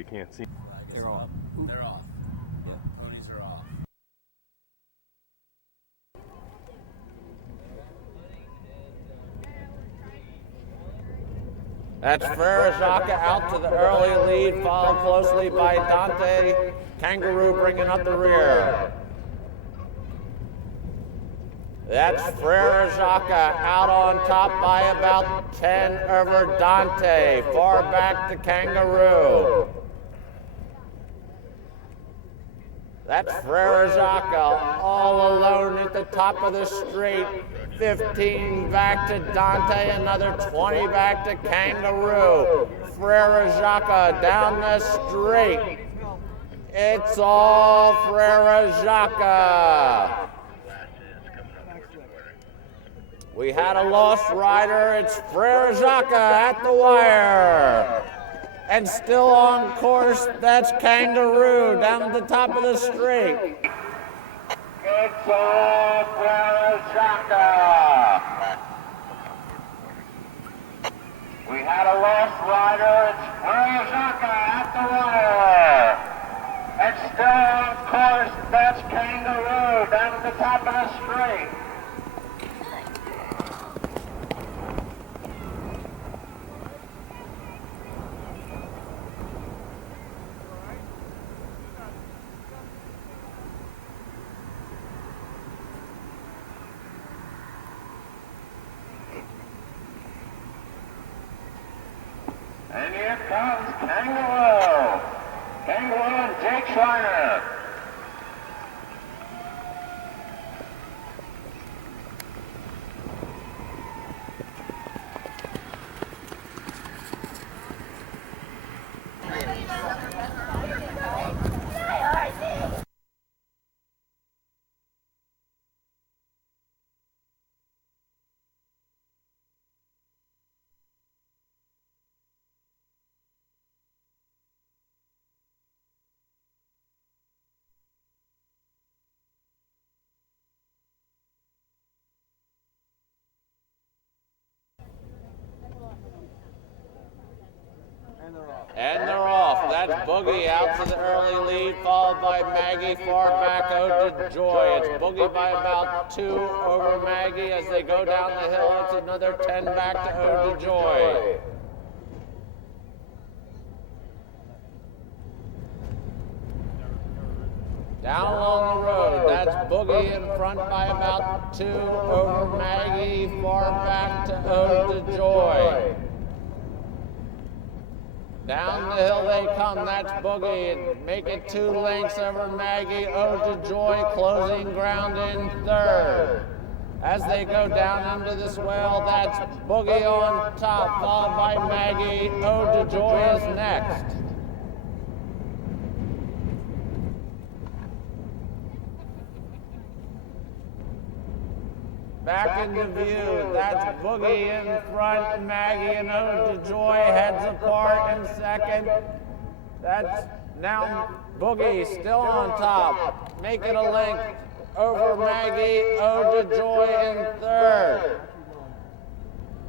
You can't see. They're off. They're off. Yeah, ponies are off. That's Farraschaca out to the early lead, followed closely by Dante. Kangaroo bringing up the rear. That's Farraschaca out on top by about 10 over Dante. Far back to Kangaroo. That's Farraschaca all alone at the top of the straight. 15 back to Dante, another 20 back to Kangaroo. Farraschaca down the straight. It's all Farraschaca. We had a lost rider. It's Farraschaca at the wire. And still on course, that's Kangaroo down at the top of the straight. It's all Farraschaca. We had a lost rider. It's Farraschaca at the wire. And still on course, that's Kangaroo down at the top of the straight. And here comes Kangaroo. Kangaroo and Jake Schreiner. And they're off. That's Boogie out to the early lead, followed by Maggie far back Ode to Joy. It's Boogie by about 2 over Maggie as they go down the hill. It's another 10 back to Ode to Joy. Down along the road, that's Boogie in front by about 2 over Maggie, far back to Ode to Joy. Down the hill they come, that's Boogie, and make it 2 lengths over Maggie. Ode to Joy closing ground in third. As they go down into the swale, that's Boogie on top, followed by Maggie. Ode to Joy is next. Back into view, that's Boogie in front, Maggie and Ode to Joy heads apart in second. That's now Boogie still on top, making a length over Maggie, Ode to Joy in third.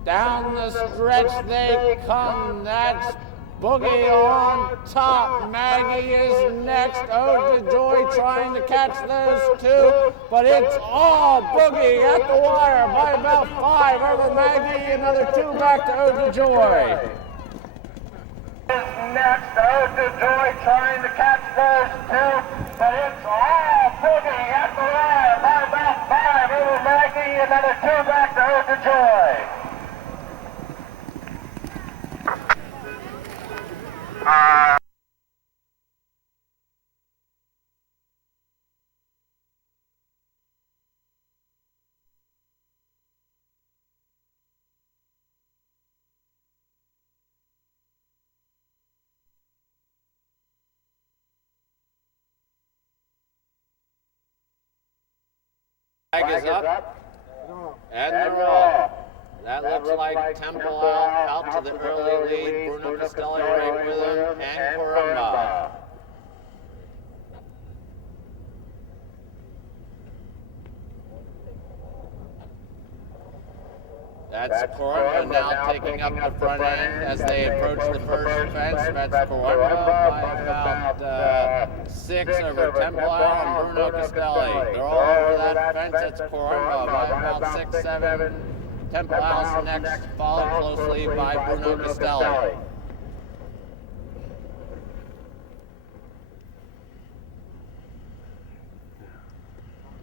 Down the stretch they come, that's Boogie on top, Maggie is next, Ode to Joy trying to catch those 2, but it's all Boogie at the wire by about 5 over Maggie, another 2 back to Ode to Joy. Next, Ode to Joy trying to catch those 2, but it's all Boogie at the wire by about 5 over Maggie, another 2 back to Ode to Joy. Flag is up, and they're off. That looks like Temple out to the early lead. Bruno Castelli right with him, and Corumba. That's Corimba now taking up the front end as they approach the first fence. That's Corimba by about 6 over Temple Isle and Bruno Castelli. They're all over that fence. That's Corimba by about 6, 7. Temple Isle's next, followed closely by Bruno Castelli.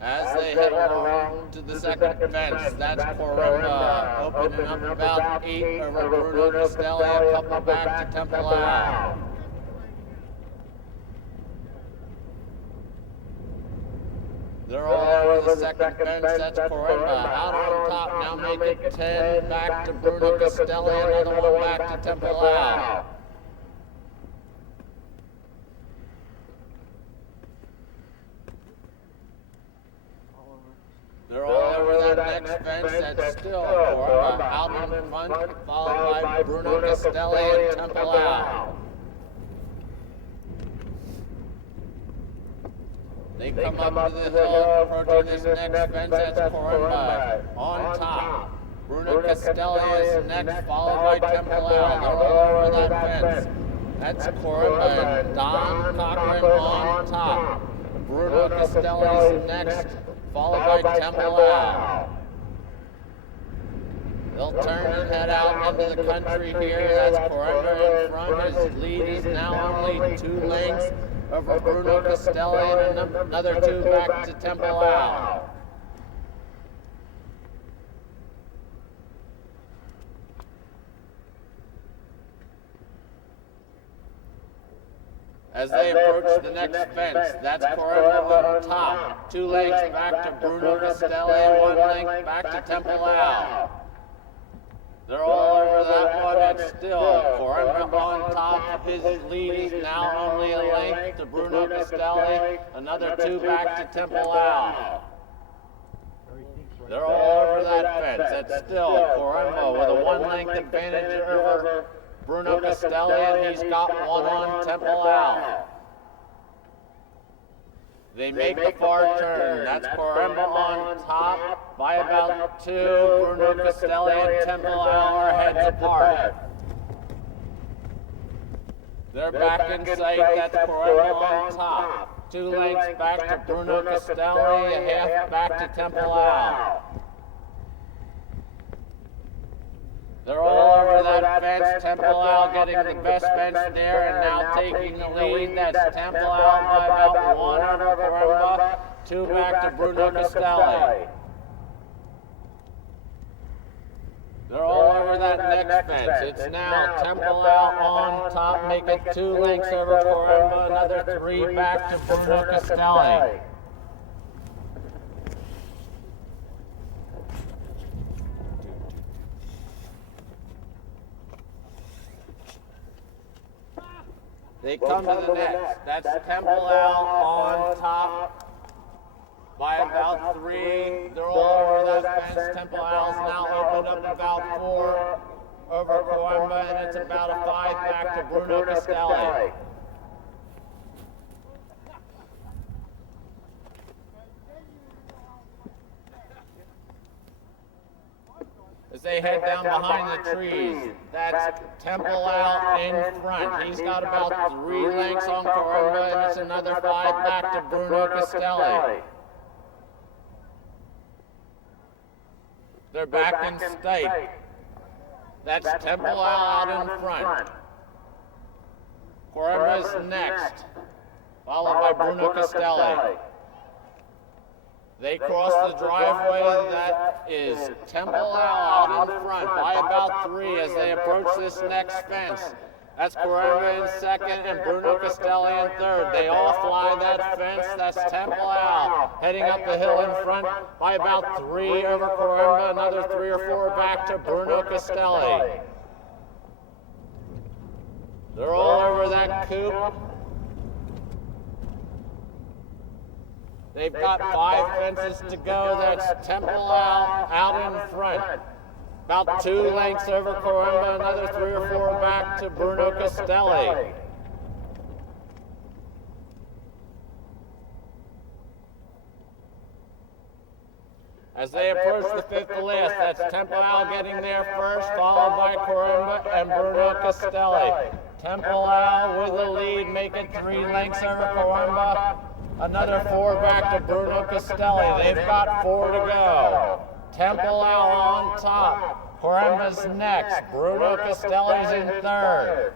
As they head along to the second fence, that's Corimba opening up about 8 over Bruno Castelli, a couple back to Temple Isle. They're all over the second fence, that's Corimba. Out on top, now make it 10 back to Bruno Castelli, another one back to Temple Isle. They're all over that next fence, that's still Corimba out in front, followed by Bruno Castelli and Temple Isle. They come up to the hill, approaching this next fence, that's Corimba on top. Bruno Castelli is next, followed by Temple Isle. They're all over that fence. That's Corimba and Don Cochran on top. Bruno Castelli is next, followed by Temple Isle. They'll turn and head out into the country here. That's Corimba in front. His lead is now only 2 lengths over Bruno Castelli and another 2 back to Temple Isle. As they approach the next fence, that's Corimba on top. 2 lengths back to Bruno Castelli, 1 length back to Temple Isle. They're all over that one, and still Corimba on top. His lead is now only a length to Bruno Castelli, another 2 back to Temple Isle. They're all over that fence. That's still Corimba with a 1 length advantage over Bruno Castelli, and he's got 1 on Temple Isle. They make the far turn. That's Corimba on top by about 2. Bruno Castelli and Temple Isle are heads apart. They're back in sight. That's Corimba on top. 2 lengths back to Bruno Castelli, a half back to Temple Isle. They're all over that fence. Temple Isle getting the best fence there and now taking the lead. That's Temple Isle by about 1 over Corimba, 2 back to Bruno Castelli. They're all over that next fence. It's now Temple Isle on top, making 2 lengths over Corimba, another 3 back to Bruno Castelli. They come to the next. That's Temple Isle on top by about 3. They're all over that fence. Temple Isle's now opened up about 4 over Corimba, and it's about a 5 back to Bruno Castelli. As they head down behind the trees, that's Temple Isle in front. He's got about 3 lengths on Corimba, and it's another 5 back to Bruno Castelli. They're back in sight. That's Temple Isle out in front. Corimba's next, followed by Bruno Castelli. They cross the driveway. That is Temple Isle out in front by about 3 as they approach this next fence. That's Corimba in second and Bruno Castelli in third. They all fly that fence. That's Temple Isle heading up the hill in front by about 3 over Corimba, another 3 or 4 back to Bruno Castelli. They're all over that coop. They've got 5 fences to go. That's Temple Isle out in front. About 2 lengths over Corimba, another 3 or 4 back to Bruno Castelli. As they approach the fifth to last, that's Temple Owl getting there first, followed by Corimba and Bruno Castelli. Temple Owl with the lead, making 3 lengths over Corimba. Another 4 back to Bruno Castelli. They've got 4 to go. Temple Owl on top. Corimba's next. Bruno Castelli's in third.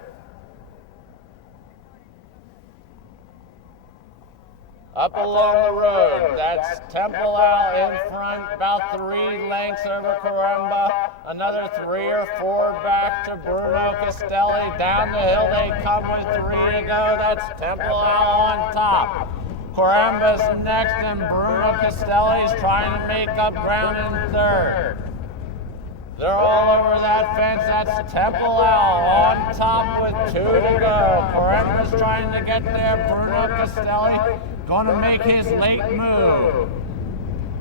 Up along the road, that's Temple Owl in front, about 3 lengths over Corimba. Another 3 or 4 back to Bruno Castelli. Down the hill they come with 3 to go. That's Temple Owl on top. Corimba's next, and Bruno Castelli's trying to make up ground in third. They're all over that fence. That's Temple Owl on top with 2 to go. Corimba's trying to get there. Bruno Castelli going to make his late move.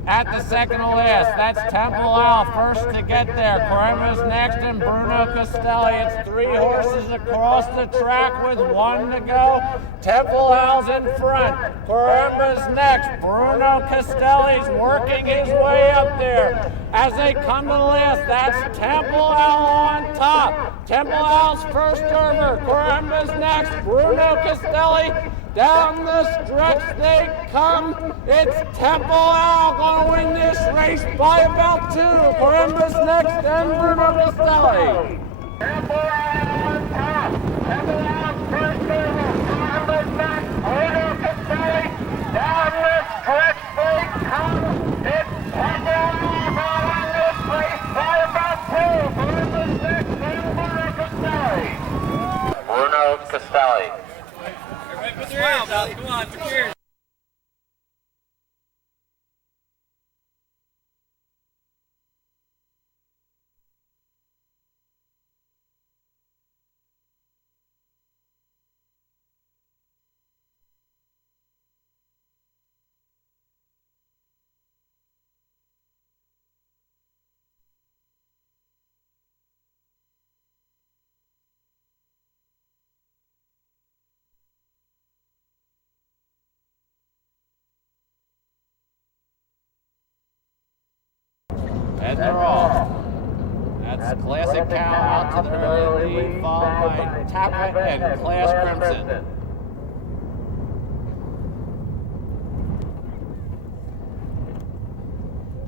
At the second to last, that's Temple Owl first to get there. Corimba's next and Bruno Castelli. It's 3 horses across the track with 1 to go. Temple Owl's in front. Corimba's next. Bruno Castelli's working his way up there. As they come to the last, that's Temple Owl on top. Temple Owl's first over. Corimba's next. Bruno Castelli. Down the stretch they come. It's Temple Owl going to win this race by about 2. Corimba's next and Bruno Castelli. Temple Owl on top. Temple Owl's first over. Corimba's next. Bruno Castelli. Down the stretch they come. It's Temple Owl going to win this race by about 2. Corimba's next and Bruno Castelli. Bruno Castelli. Put your ears out. Come on, put your ears. And they're off. That's Classic Cow out to the early lead, followed by Tappa and Class Crimson.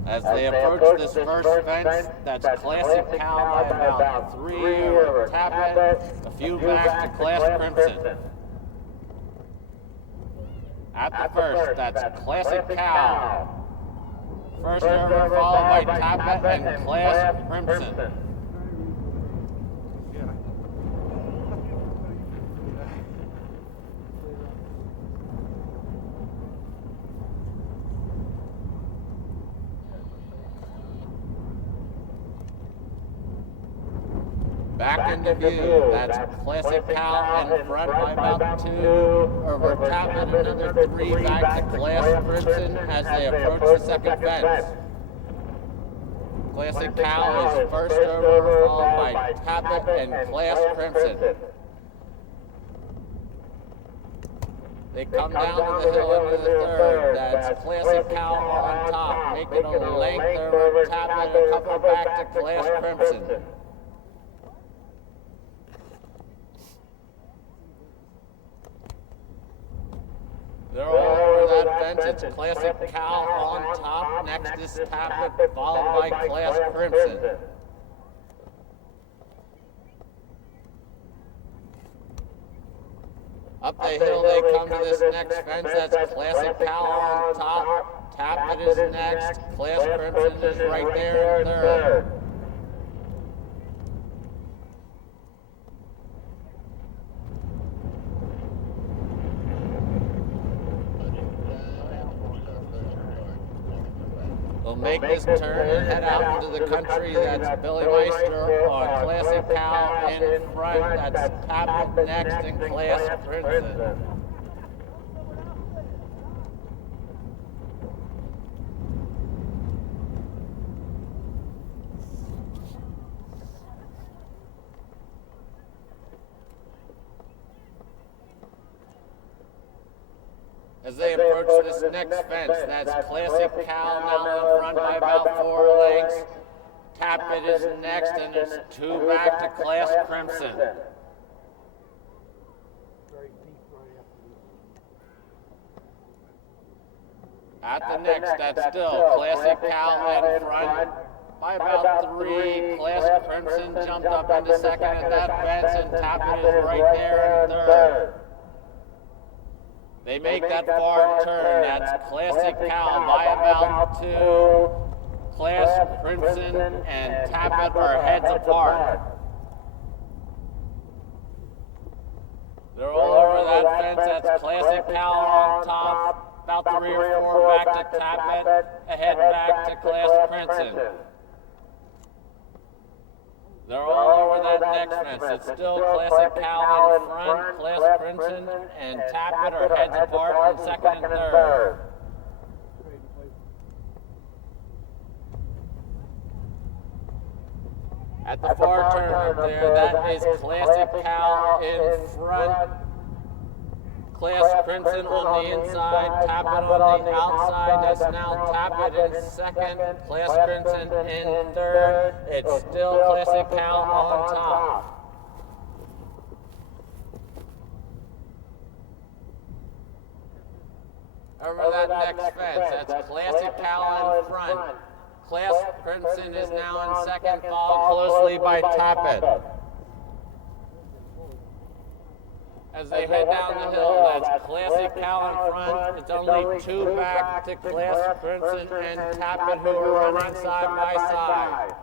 As they approach this first fence, that's Classic Cow by about 3 over Tappa, a few back to Class Crimson. At the first, that's Classic Cow. First over, followed by Tappa and Class Crimson. Back into view, that's Classic Cow in front by about 2, over Tappa and another 3 back to Class Crimson as they approach the second fence. Classic Cow is first over, followed by Tappa and Class Crimson. They come down to the hill into the third. That's Classic Cow on top, making a length over Tappa and a couple back to Class Crimson. They're all over that fence. It's Classic Cow on top. Next is Tappa, followed by Class Crimson. Up the hill they come to this next fence. That's Classic Cow on top. Tappa is next. Class Crimson is right there in third. We'll make this turn and head out into the country. That's Billy Meister on Classic Cow in front. That's Tappa next and Class Crimson. As as they approach this next fence. That's Classic Cal now in front by about 4 lengths. Tappet is next, and it's 2 back to Class Crimson. At the next, that's still Classic Cal in front by about 3. Class Crimson jumped up into second at that fence, and Tappet is right there in third. They make that far turn. That's Classic Cal by about 2. Class Crimson and Tappet are heads apart. They're all over that fence. That's Classic Cal on top. About 3 or 4 back to Tappet. Ahead back to Class Crimson. They're all over that next fence. It's still Classic Cal in front. Class Crimson and Tappet are heads apart in second and third. At the far turn right there, that is Classic Cal in front. Class Crimson on the inside, Tappet on the outside. That's now Tappet in second, Class Crimson in third. It's still Classic Cal on top. Over that next fence, that's Classic Cal in front. Class Crimson is now in second, followed closely by Tappet. As they head down the hill, that's Classic Cal in front. It's only 2 back to Class Crimson and Tappet, who are running side by side.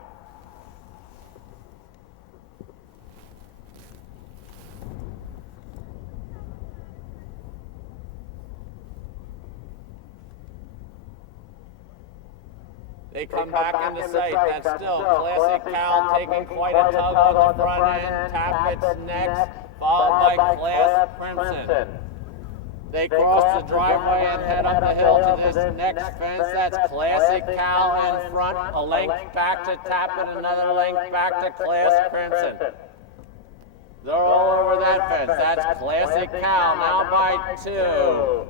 They come back into sight. That's still Classic Cal taking quite a tug on the front end. Tappet's next, followed by Class Crimson. They cross the driveway and head up the hill to this next fence. That's Classic Cal in front, a length back to Tappet, another length back to Class Crimson. They're all over that fence. That's Classic Cal now by 2.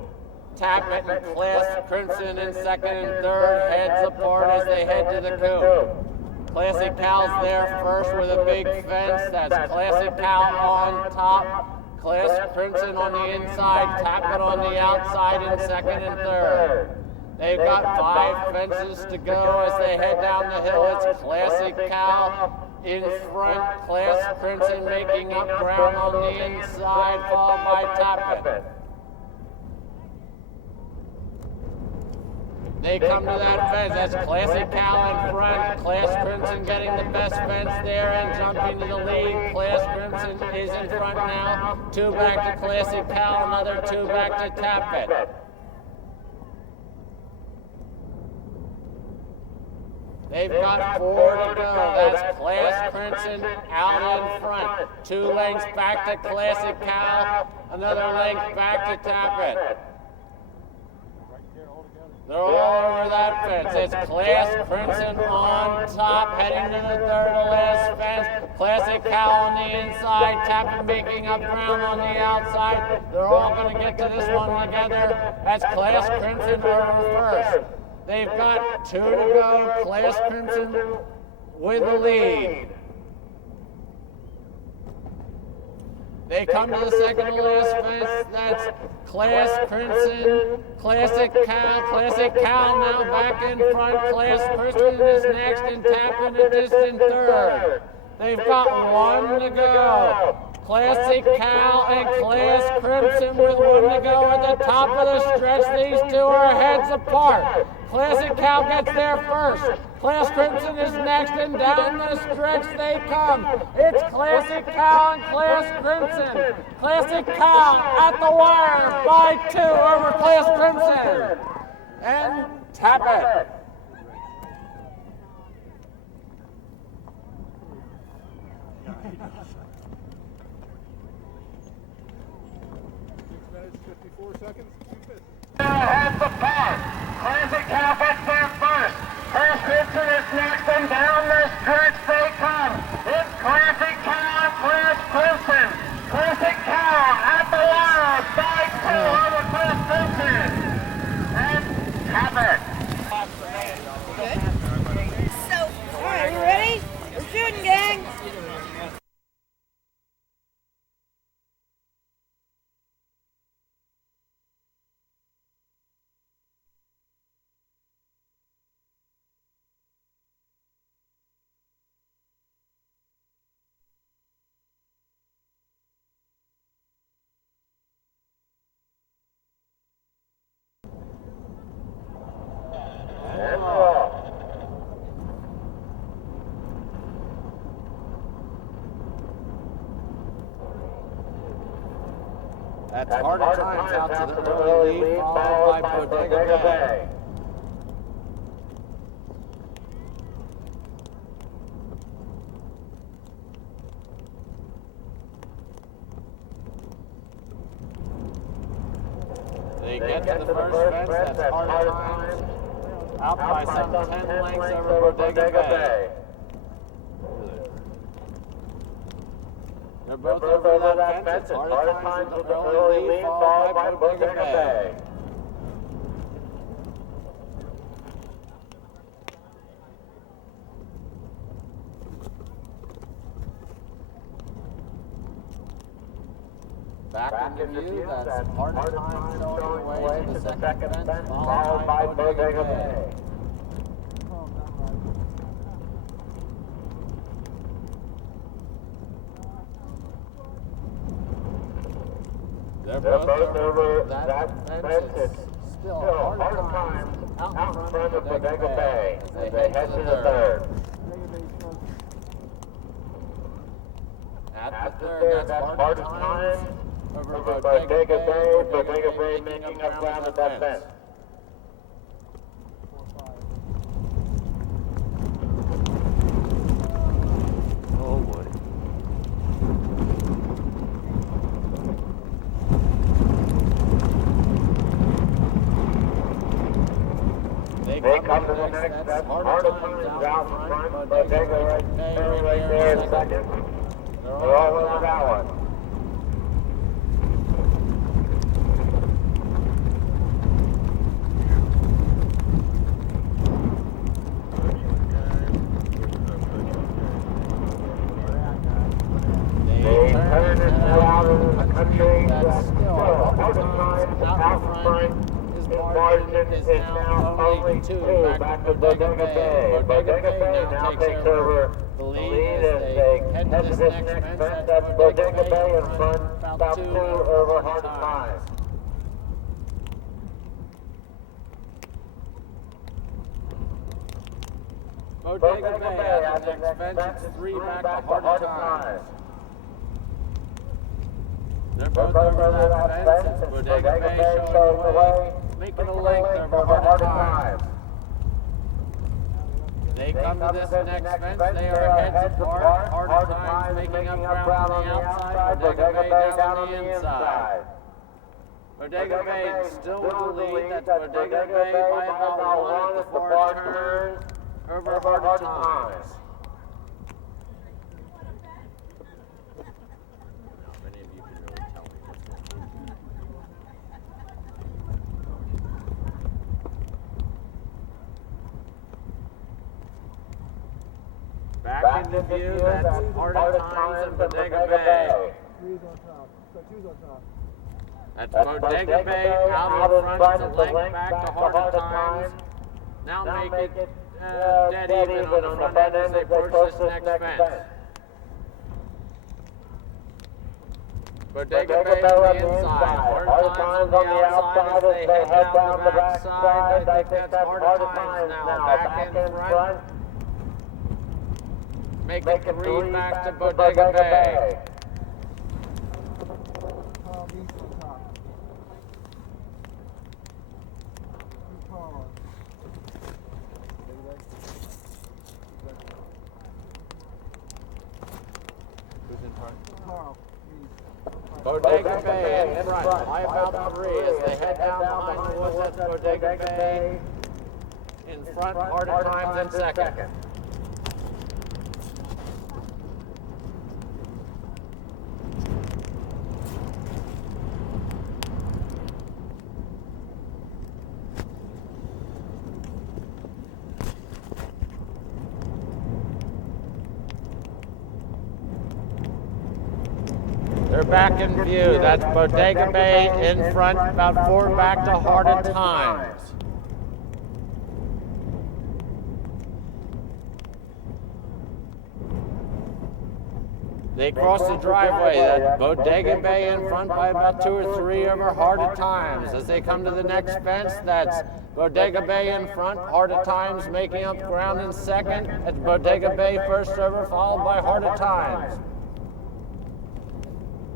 Tappet and Class Crimson in second and third, heads apart as they head to the coop. Classic Cal's there first with a big fence. That's Classic Cal on top, Class Crimson on the inside, Tappet on the outside in second and third. They've got 5 fences to go as they head down the hill. It's Classic Cal in front, Class Crimson making up ground on the inside, followed by Tappet. They come to that fence. That's Classic Cal in front. Class Crimson getting the best fence there and jumping to the lead. Class Crimson is in front now. 2 back to Classic Cal, another 2 back to Tappet. They've got 4 to go. That's Class Crimson out in front. 2 lengths back to Classic Cal, another length back to Tappet. They're all over that fence. It's Class Crimson on top, heading to the third to last fence. Classic Cal on the inside, Tappet making up ground on the outside. They're all going to get to this one together. That's Class Crimson over first. They've got 2 to go. Class Crimson with the lead. They come to the second to last fence. That's Class Crimson, Classic Cal now back in front. Class Crimson is next and Tappet a distant third. They've got 1 to go. Classic Cal and Class Crimson with 1 to go at the top of the stretch. These 2 are heads apart. Classic Cal gets there first. Class Crimson is next, and down the stretch they come. It's Classic Cal and Class Crimson. Classic Cal at the wire by 2 over Class Crimson. And Tappet. Has the pass. Classic Cal gets there first. Class Crimson is next, and down the stretch they come. It's Classic Cal, Class Crimson. Classic Cal at the wire, by 2 over Class Crimson. That's Hard at Times out to the early lead, followed by Bodega Bay. They get to the first fence, that's Hard at Times, out by some 10 lengths over Bodega Bay. They're both over that fence. It's Hard at Times with the early lead, followed by Bodega Bay. Back into view, that's Hard at Times going away to the second fence, followed by Bodega Bay. They're both over that fence. It's still Hard at Times out in front of Bodega Bay as they head to the third. At the third, that's Hard at Times over Bodega Bay. Bodega Bay making up ground at that fence. Oh boy. They come to the next, that's Hard at Times out in front, Bodega right there in second. They're all over that one. They turn and go out into the country. That's still Hard at Times out in front. His margin is now only 2 back to Bodega Bay. Bodega Bay now takes over the lead as they head to this next fence. That's Bodega Bay in front, about 2 over Hard at Times. Bodega Bay at the next fence, it's 3 back to Hard at Times. They're both over that fence. It's Bodega Bay showing away, making a length over Hard at Times. They come to this next fence. They are heads apart. Hard at Times making up ground on the outside. Bodega Bay down on the inside. Bodega Bay still with the lead. That's Bodega Bay by about 1 at the far turn over Hard at Times. Back into view, that's Hard at Times and Bodega Bay. That's Bodega Bay out in front, it's a length back to Hard at Times. Now make it dead even on the front end as they approach this next fence. Bodega Bay on the inside, Hard at Times on the outside as they head down the back side. I think that's Hard at Times now, back in front. Make it 3 back to Bodega Bay. Bodega Bay in front, by about 3 as they head down behind the woods. That's Bodega Bay in front, Hard at Times in second. They're back in view. That's Bodega Bay in front, about 4 back to Hard at Times. They cross the driveway. That's Bodega Bay in front by about 2 or 3 over Hard at Times. As they come to the next fence, that's Bodega Bay in front, Hard at Times making up ground in second. That's Bodega Bay first over, followed by Hard at Times.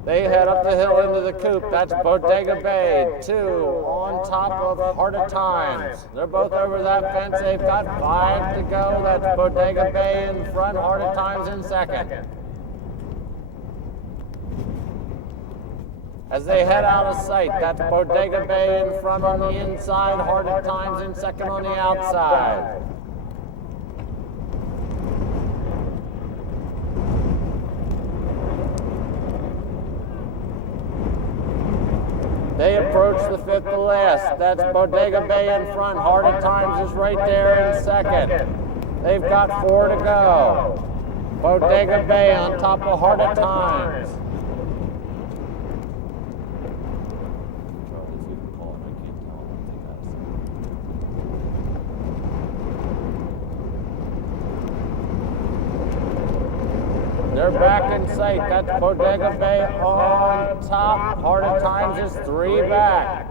They head up the hill into the coop. That's Bodega Bay, 2 on top of Heart of Times. They're both over that fence. They've got 5 to go. That's Bodega Bay in front, Heart of Times in second. As they head out of sight, that's Bodega Bay in front on the inside, Heart of Times in second on the outside. They approach the 5th to last. That's Bodega Bay in front. Heart of Times is right there in second. They've got 4 to go. Bodega Bay on top of Heart of Times. They're back in sight. That's Bodega Bay on top. Heart of Times is 3 back.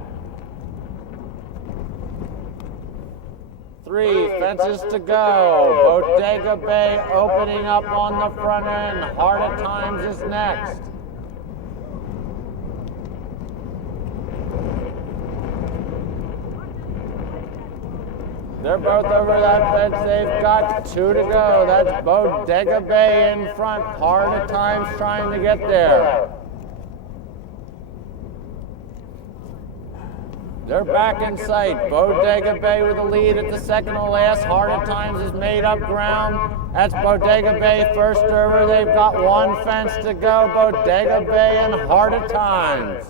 3 fences to go. Bodega Bay opening up on the front end. Heart of Times is next. They're both over that fence. They've got 2 to go. That's Bodega Bay in front. Heart of Times trying to get there. They're back in sight. Bodega Bay with the lead at the second to last. Heart of Times has made up ground. That's Bodega Bay first over. They've got 1 fence to go. Bodega Bay and Heart of Times.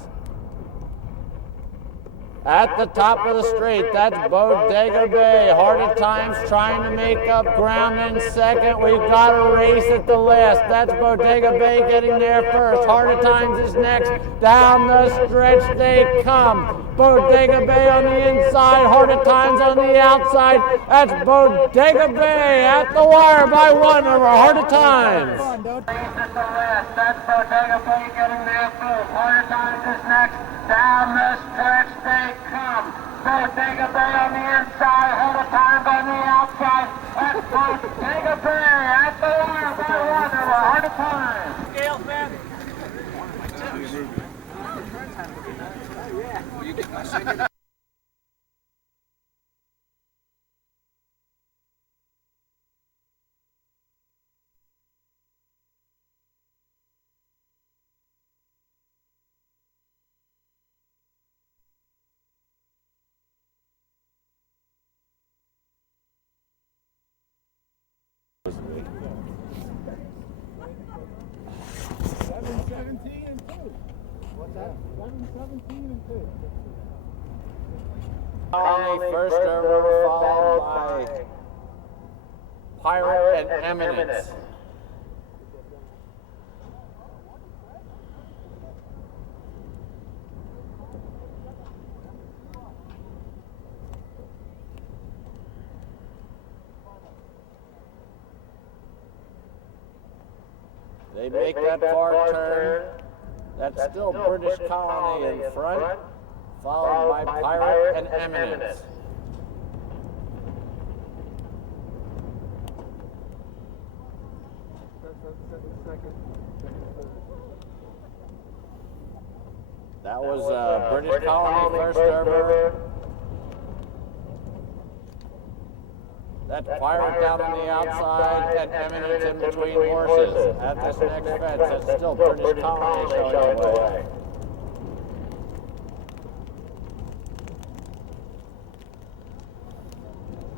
At the top of the straight, that's Bodega Bay. Heart of Times trying to make up ground in second. We've got a race at the last. That's Bodega Bay getting there first. Heart of Times is next. Down the stretch they come. Bodega Bay on the inside. Heart of Times on the outside. That's Bodega Bay at the wire by 1 over Heart of Times. That's Bodega Bay getting there first. Heart of Times is next. Down the stretch they come. Bodega Bay on the inside, Heart of Times on the outside. That's Bodega Bay at the wire by 1 over Heart of Times. Scales, man. Will you get my second? Colony first over, followed by Pirate and Eminence. They make that far turn. That's still British Colony in front, followed by Pirate and Eminence. That was British Colony first over. That's Pirate down on the outside and Eminence in between horses. At this next fence, that's still British Colony showing the way.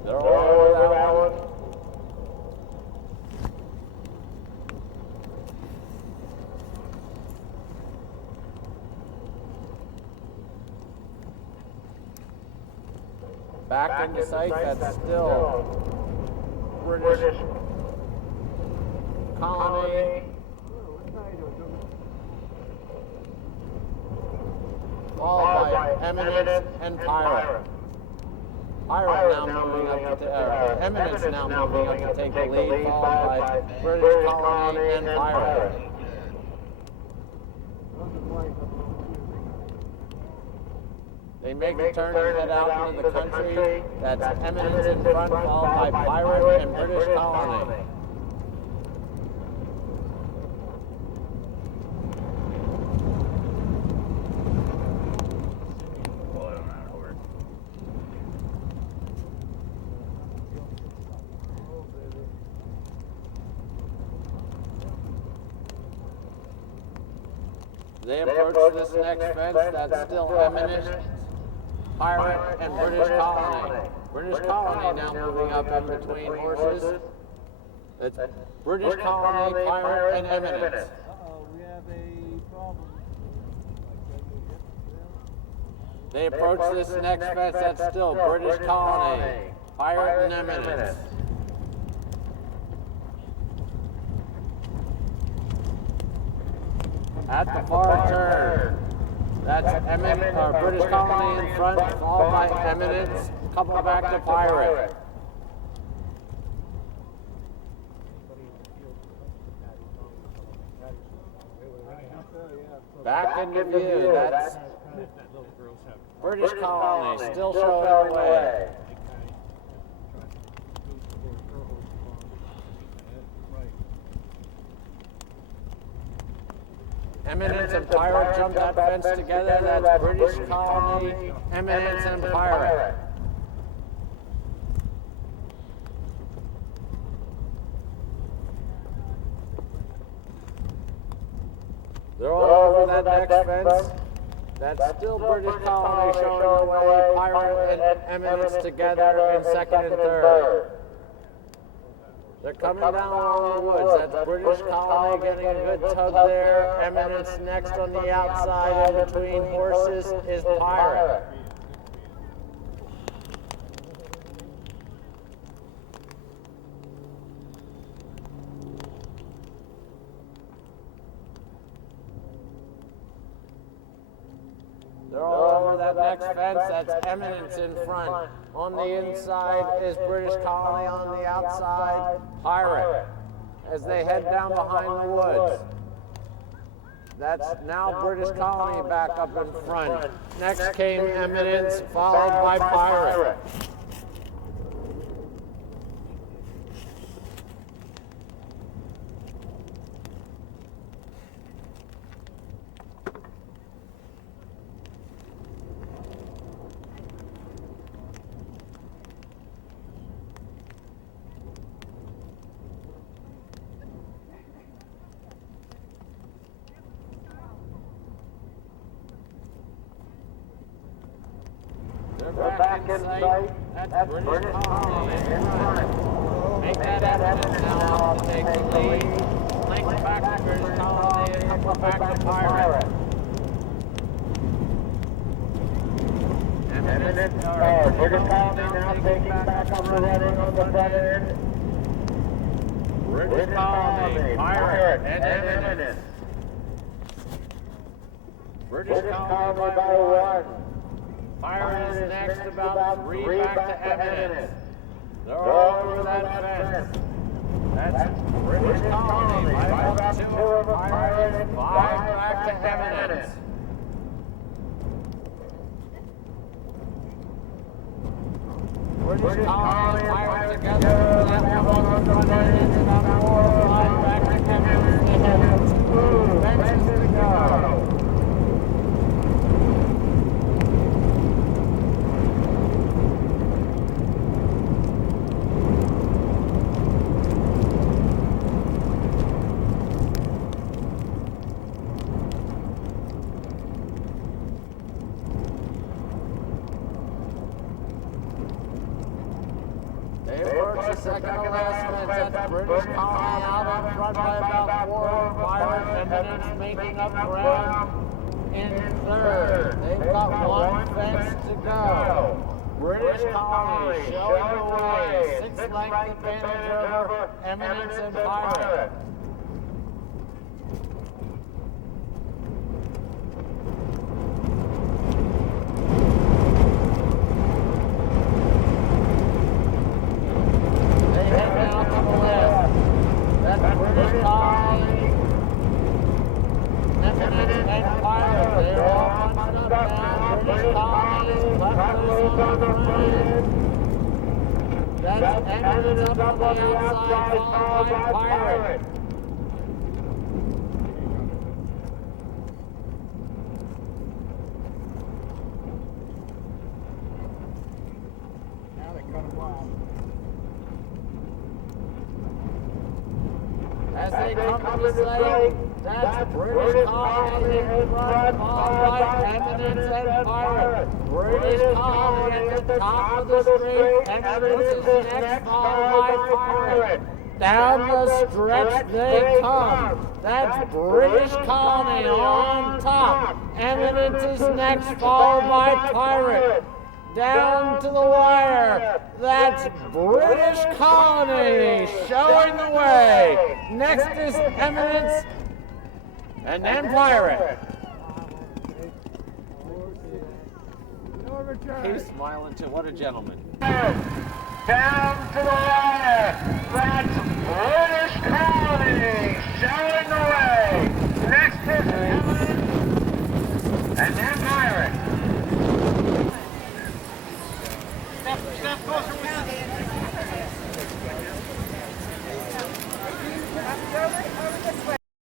They're all over that one. Back into sight, that's still British Colony. Followed by Eminence and Pirate. Pirate now moving up to Eminence now moving up to take the lead, followed by British Colony and Pirate. They make the turn and head out into the country. That's Eminence in front, followed by Pirate and British Colony. They approach this next fence that's still eminent, pirate, and British colony. British colony now moving up in between horses. It's British colony, pirate, and eminent. Uh-oh, we have a problem. They approach this next fence that's still British colony, pirate, and eminent. At the far turn, that's eminent, or British colony in front, followed by eminence, couple back to pirate. Back into view, that's British colony, still showing away. Eminence and pirate jump that fence together, that's British colony, eminence and pirate. They're all over that next fence. That's still British colony showing away, pirate and eminence together in second and third. They're coming down along the woods. That's British colony getting a good tug there. Eminence next on the outside in between horses is pirate. They're all over that next fence. That's eminence in front. On the inside is British colony, on the outside, pirate. As they head down behind the woods. That's now British colony back up in front. Next came eminence, followed by pirate. They're back in sight. That's British colony in front. Make that eminence now to take the lead. Link back to British colony and couple back to pirate. Eminence, British colony now taking back up the running on the front end. British colony, pirate, and eminence. British colony by one. Pirate is next, about three back to eminence. They're all over that fence. That's British colony by about two of a pirate, five back to eminence. British colony and pirate together, that one on the front end is about 4 or 5 back to eminence. Fences to go. Second to last fence, that's British colony out in front by about 4 pirate, eminence making up ground in third. They've got one fence to go. British colony showing away, 6 length advantage over eminence and pirate. British colony, eminence and pirate. They're all bunched up now. British colony, left loose on the front end. That's eminence up on the outside, followed by pirate. Now they cut them off. As they company say that's British colony in front, followed by Eminence and Pirate. British colony at the top of the street, Eminence is next, followed by Pirate. Down the stretch they come. That's British colony on top. Eminence is next, followed by Pirate. Down to the wire. That's British colony showing the way. Next is Eminence and then Pirate. He's smiling too. What a gentleman. Down to the wire. That's British colony showing